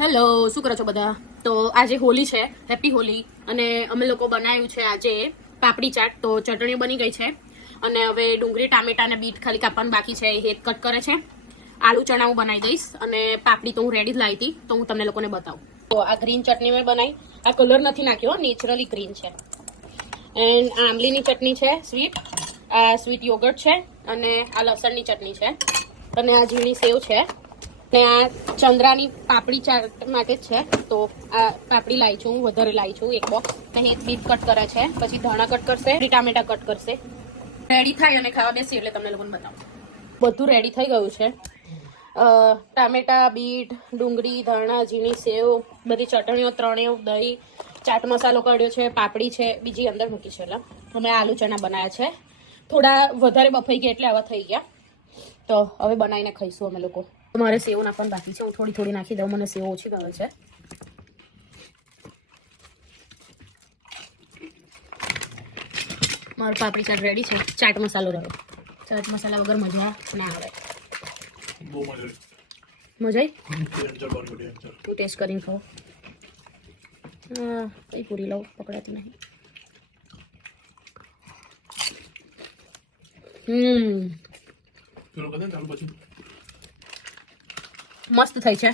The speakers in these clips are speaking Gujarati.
હેલો, શું કરો છો બધા? તો આજે હોલી છે, હેપી હોલી. અને અમે લોકો બનાવ્યું છે આજે પાપડી ચાટ. તો ચટણી બની ગઈ છે અને હવે ડુંગળી, ટામેટા અને બીટ ખાલી કાપવાનું બાકી છે. એ હેત કટ કરે છે. આલુ ચણા હું બનાવી દઈશ અને પાપડી તો હું રેડી જ લાવી હતી, તો હું તમને લોકોને બતાવું. તો આ ગ્રીન ચટણી મેં બનાવી. આ કલર નથી નાખ્યો, નેચરલી ગ્રીન છે. એન્ડ આ આંબલીની ચટણી છે સ્વીટ. આ સ્વીટ યોગર્ટ છે અને આ લસણની ચટણી છે અને આ ઝીણી સેવ છે. ને આ ચંદ્રાની પાપડી ચાટ માટે જ છે. તો આ પાપડી લાવી છું, વધારે લાવી છું એક બોક્સ. ને બીટ કટ કરે છે, પછી ધાણા કટ કરશે, ટામેટા કટ કરશે. રેડી થાય અને ખાવા બેસી એટલે તમને લોકોને બતાવું. બધું રેડી થઈ ગયું છે. ટામેટા, બીટ, ડુંગળી, ધાણા, ઝીણી સેવ, બધી ચટણીઓ ત્રણેય, દહીં, ચાટ મસાલો કાઢ્યો છે, પાપડી છે, બીજી અંદર મૂકી છે. એટલે અમે આલુ ચણા બનાવ્યા છે. થોડા વધારે બફાઈ ગયા એટલે આવા થઈ ગયા. તો હવે બનાવીને ખાઈશું અમે લોકો. મારે સેવ નાખવાનું બાકી છે, હું થોડી થોડી નાખી દઉં, મને સેવ ઓછી ગમે છે. મારું પાપડી ચાટ રેડી છે. ચાટ મસાલો રહ્યો. ચાટ મસાલા વગર મજા ના આવે. મજા આવી? તું ટેસ્ટ કરીને ખાઓ. કઈ પૂરી લઉં, પકડાતી નહીં. મસ્ત થઈ છે.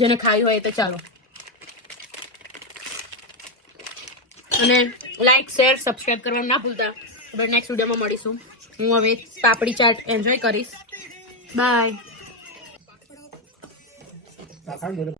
જેને ખાવી હોય તો ચાલો. અને લાઈક, શેર, સબસ્ક્રાઇબ કરવાનું ના ભૂલતા. આપણે નેક્સ્ટ વિડીયોમાં મળીશું. હું હવે પાપડી ચાટ એન્જોય કરીશ. બાય.